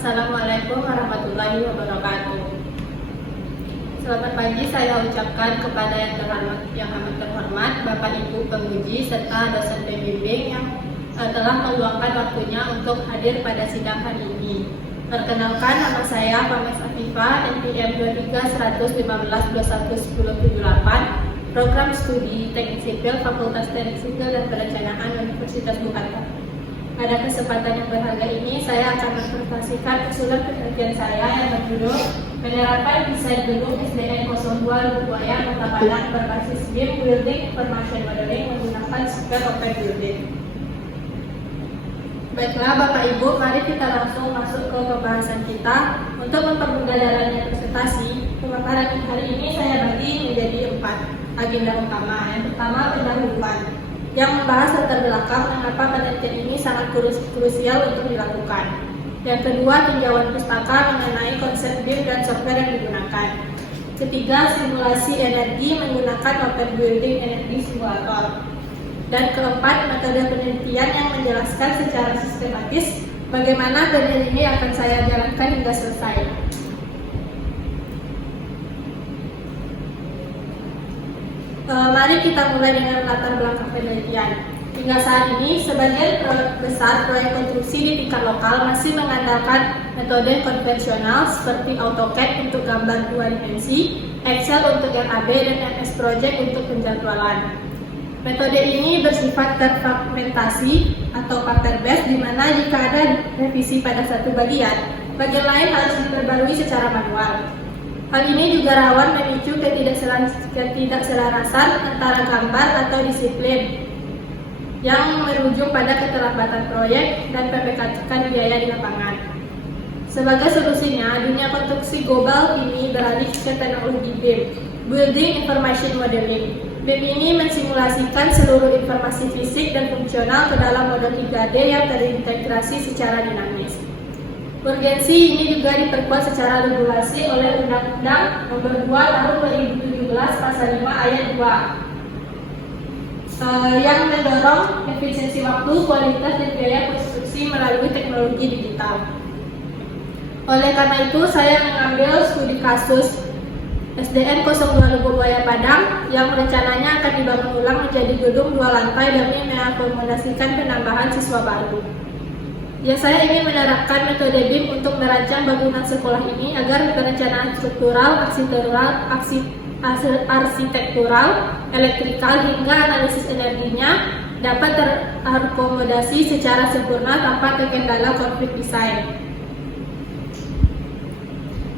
Assalamualaikum warahmatullahi wabarakatuh. Selamat pagi saya ucapkan kepada yang amat terhormat Bapak Ibu penguji serta dosen pembimbing yang telah meluangkan waktunya untuk hadir pada sidang hari ini. Perkenalkan, nama saya Pames Afifah, NPM 23-115-21-1078, Program Studi Teknik Sipil Fakultas Teknik Sipil dan Perencanaan Universitas Bukata. Pada kesempatan yang berharga ini, saya akan mempresentasikan usulan penelitian saya yang berjudul Penerapan Desain Gedung SDN 02 Lubukbuaya Kota Padang berbasis BIM Building Information Modeling menggunakan software Open Building. Baiklah Bapak Ibu, mari kita langsung masuk ke pembahasan kita. Untuk mempermudah jalannya presentasi, pemaparan hari ini saya bagi menjadi 4 agenda utama. Yang pertama, pendahuluan, yang membahas latar belakang mengapa penelitian ini sangat krusial untuk dilakukan. Yang kedua, tinjauan pustaka mengenai konsep BIM dan software yang digunakan. Ketiga, simulasi energi menggunakan Open Building Energy Simulator. Dan keempat, metode penelitian yang menjelaskan secara sistematis bagaimana penelitian ini akan saya jalankan hingga selesai. Mari kita mulai dengan latar belakang penelitian. Hingga saat ini, sebagian besar proyek konstruksi di tingkat lokal masih mengandalkan metode konvensional seperti AutoCAD untuk gambar 2 dimensi, Excel untuk RAB, dan MS Project untuk penjadwalan. Metode ini bersifat terfragmentasi atau pattern based, di mana jika ada revisi pada satu bagian lain harus diperbarui secara manual. Hal ini juga rawan memicu ketidakselarasan antara gambar atau disiplin yang berujung pada keterlambatan proyek dan pembengkakan biaya di lapangan. Sebagai solusinya, dunia konstruksi global ini beralih ke teknologi BIM, Building Information Modeling. BIM ini mensimulasikan seluruh informasi fisik dan fungsional ke dalam model 3D yang terintegrasi secara dinamis. Urgensi ini juga diperkuat secara regulasi oleh Undang-Undang Nomor 2 Tahun 2017 Pasal 5 Ayat 2 yang mendorong efisiensi waktu, kualitas, dan biaya konstruksi melalui teknologi digital. Oleh karena itu, saya mengambil studi kasus SDN 02 Lubukbuaya Padang yang rencananya akan dibangun ulang menjadi gedung 2 lantai demi mengakomodasikan penambahan siswa baru. Ya, saya ingin menerapkan metode BIM untuk merancang bangunan sekolah ini agar perencanaan struktural, arsitektural, elektrikal, hingga analisis energinya dapat terakomodasi secara sempurna tanpa terkendala konflik desain.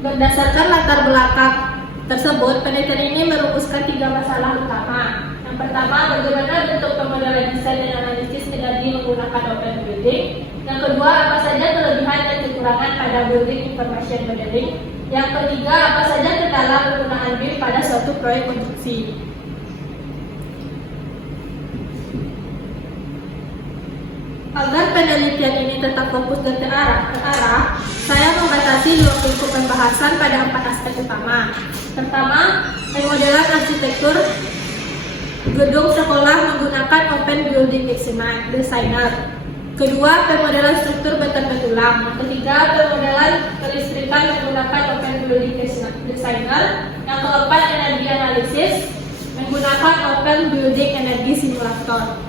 Berdasarkan latar belakang tersebut, penelitian ini merumuskan 3 masalah utama. Yang pertama, bagaimana bentuk pemodelan desain dan analisis energi menggunakan Open Building. Yang kedua, apa saja kelebihan dan kekurangan pada Building Information Modeling. Yang ketiga, apa saja kendala penggunaan BIM pada suatu proyek konstruksi. Agar penelitian ini tetap fokus dan terarah, saya membatasi waktu untuk pembahasan pada 4 aspek utama. Pertama, pemodelan arsitektur gedung sekolah menggunakan Open Building Designer. Kedua, pemodelan struktur beton-betulang. Ketiga, pemodelan kelistrikan menggunakan Open Building Designer. Yang keempat, energi analisis menggunakan Open Building Energy Simulator.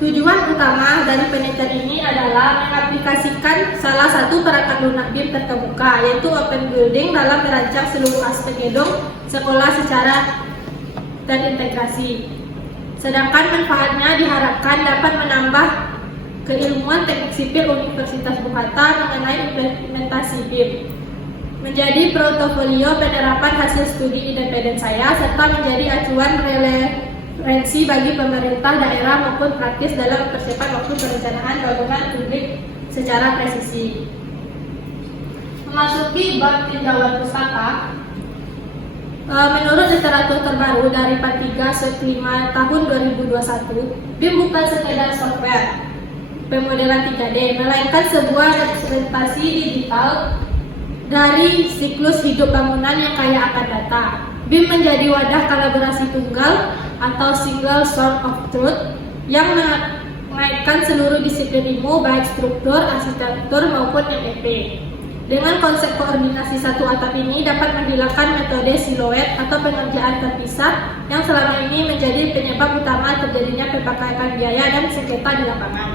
Tujuan utama dari penelitian ini adalah mengaplikasikan salah satu perangkat lunak BIM terkemuka, yaitu Open Building, dalam merancang seluruh aspek gedung sekolah secara terintegrasi. Sedangkan manfaatnya diharapkan dapat menambah keilmuan teknik sipil Universitas Bukata mengenai implementasi BIM, menjadi portofolio penerapan hasil studi independen saya, serta menjadi acuan referensi bagi pemerintah daerah maupun praktis dalam mempercepat waktu perencanaan bangunan publik secara presisi. Memasuki bab tinjauan pustaka, menurut literatur terbaru dari Part 3/5 tahun 2021, BIM bukan sekedar software pemodelan 3D, melainkan sebuah representasi digital dari siklus hidup bangunan yang kaya akan data. BIM menjadi wadah kolaborasi tunggal atau single source of truth yang mengaitkan seluruh disiplin ilmu baik struktur, arsitektur maupun MEP. Dengan konsep koordinasi satu atap ini dapat menghilangkan metode siluet atau pengerjaan terpisah yang selama ini menjadi penyebab utama terjadinya pemakaian biaya dan sengketa di lapangan.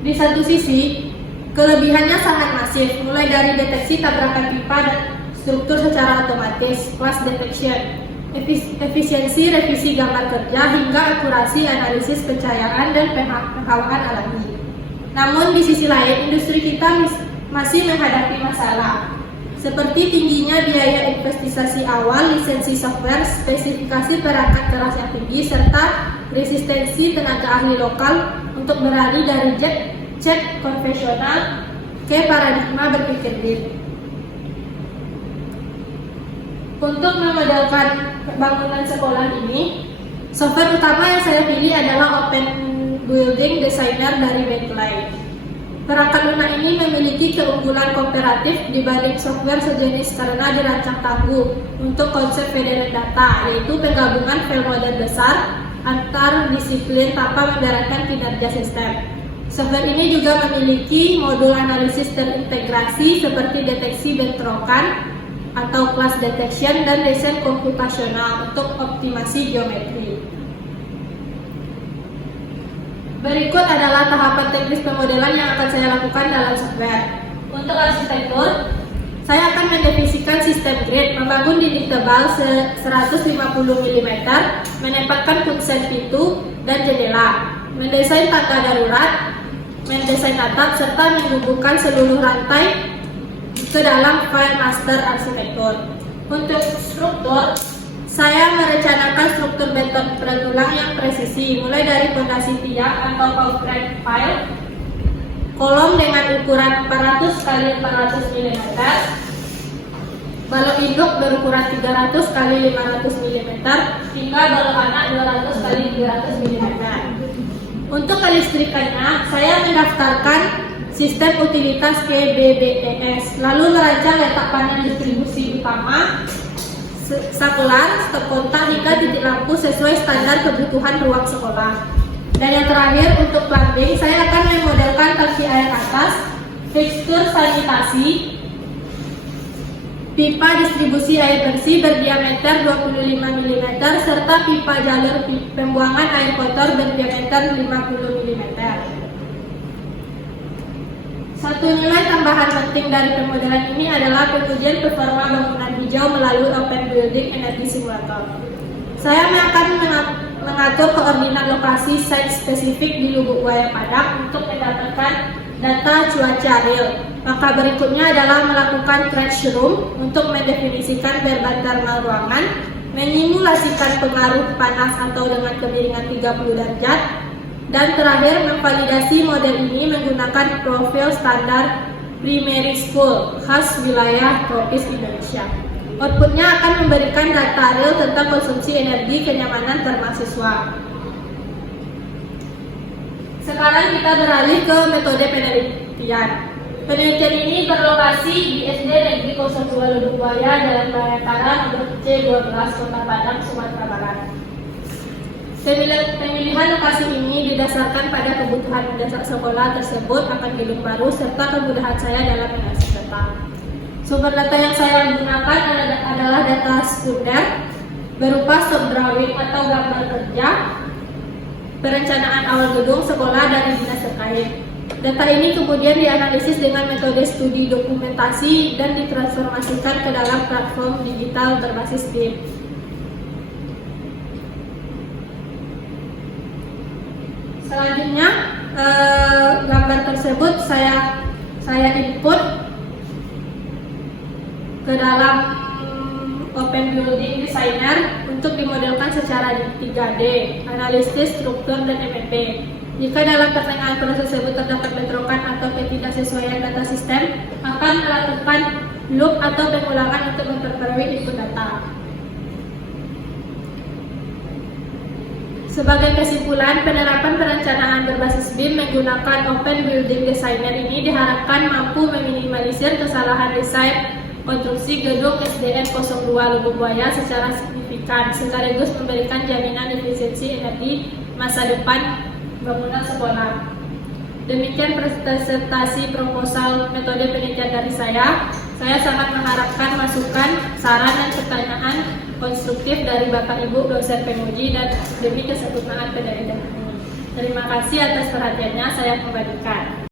Di satu sisi, kelebihannya sangat masif, mulai dari deteksi tabrakan pipa dan struktur secara otomatis, class detection, efisiensi revisi gambar kerja, hingga akurasi analisis pencahayaan dan penghawaan alami. Namun di sisi lain, industri kita masih menghadapi masalah, seperti tingginya biaya investasi awal, lisensi software, spesifikasi perangkat keras yang tinggi, serta resistensi tenaga ahli lokal untuk beralih dari cek konvensional ke paradigma berpikir lean. Untuk memodelkan bangunan sekolah ini, software utama yang saya pilih adalah Open Building Designer dari Bentley. Perangkat lunak ini memiliki keunggulan komparatif dibanding software sejenis karena dirancang tangguh untuk konsep federal data, yaitu penggabungan file model besar antar disiplin tanpa memberatkan kinerja sistem. Software ini juga memiliki modul analisis terintegrasi seperti deteksi bentrokan atau class detection dan desain komputasional untuk optimasi geometri. Berikut adalah tahapan teknis pemodelan yang akan saya lakukan dalam software. Untuk arsitektur, saya akan mendefinisikan sistem grid, membangun dinding tebal 150 mm, menempatkan kuncen pintu dan jendela, mendesain tangga darurat, mendesain atap, serta menghubungkan seluruh rantai ke dalam file master arsitektur. Untuk struktur, saya merencanakan struktur beton bertulang yang presisi, mulai dari fondasi tiang atau concrete pile, kolom dengan ukuran 400 x 400 mm, balok induk berukuran 300 x 500 mm, hingga balok anak 200 x 300 mm. Untuk kelistrikannya, saya mendaftarkan sistem utilitas ke BBTS, lalu merancang letak panel distribusi utama, sakelar, stop kontak hingga titik lampu sesuai standar kebutuhan ruang sekolah. Dan yang terakhir, untuk plumbing, saya akan memodelkan tangki air atas, fixture sanitasi, pipa distribusi air bersih berdiameter 25 mm, serta pipa jalur pembuangan air kotor berdiameter 50 mm. Satu nilai tambahan penting dari pemodelan ini adalah pengujian performa bangunan hijau melalui Open Building Energy Simulator. Saya akan mengatur koordinat lokasi site spesifik di Lubuk Buaya Padang untuk mendapatkan data cuaca real. Maka berikutnya adalah melakukan trench room untuk mendefinisikan beban thermal ruangan, menyimulasikan pengaruh panas atau dengan kemiringan 30 derajat, dan terakhir memvalidasi model ini menggunakan profil standar primary school khas wilayah tropis Indonesia. Outputnya akan memberikan data real tentang konsumsi energi kenyamanan termahasiswa. Sekarang kita beralih ke metode penelitian. Penelitian ini berlokasi di SD Negeri 02 Lubuk Buaya, Jalan Bayangkara, nomor C12, Kota Padang, Sumatera Barat. Pemilihan lokasi ini didasarkan pada kebutuhan mendasar sekolah tersebut akan gedung baru serta kemudahan saya dalam mengakses data. Sumber data yang saya gunakan adalah data sekunder berupa stop drawing atau gambar kerja, perencanaan awal gedung sekolah dari dinas terkait. Data ini kemudian dianalisis dengan metode studi dokumentasi dan ditransformasikan ke dalam platform digital berbasis BIM. Selanjutnya, gambar tersebut saya input ke dalam Open Building Designer untuk dimodelkan secara 3D, analisis, struktur, dan MEP. Jika dalam pertengahan proses tersebut terdapat bentrokan atau ketidaksesuaian data sistem, akan melakukan loop atau pengulangan untuk memperbarui input data. Sebagai kesimpulan, penerapan perencanaan berbasis BIM menggunakan Open Building Designer ini diharapkan mampu meminimalisir kesalahan desain konstruksi gedung SDN 02 Lubuk Buaya secara signifikan pendidikan, sekaligus memberikan jaminan efisiensi energi masa depan bangunan sekolah. Demikian presentasi proposal metode penelitian dari saya. Saya sangat mengharapkan masukan, saran, dan pertanyaan konstruktif dari Bapak Ibu dosen penguji dan demi kesempurnaan penelitian ini. Terima kasih atas perhatiannya, saya kembalikan.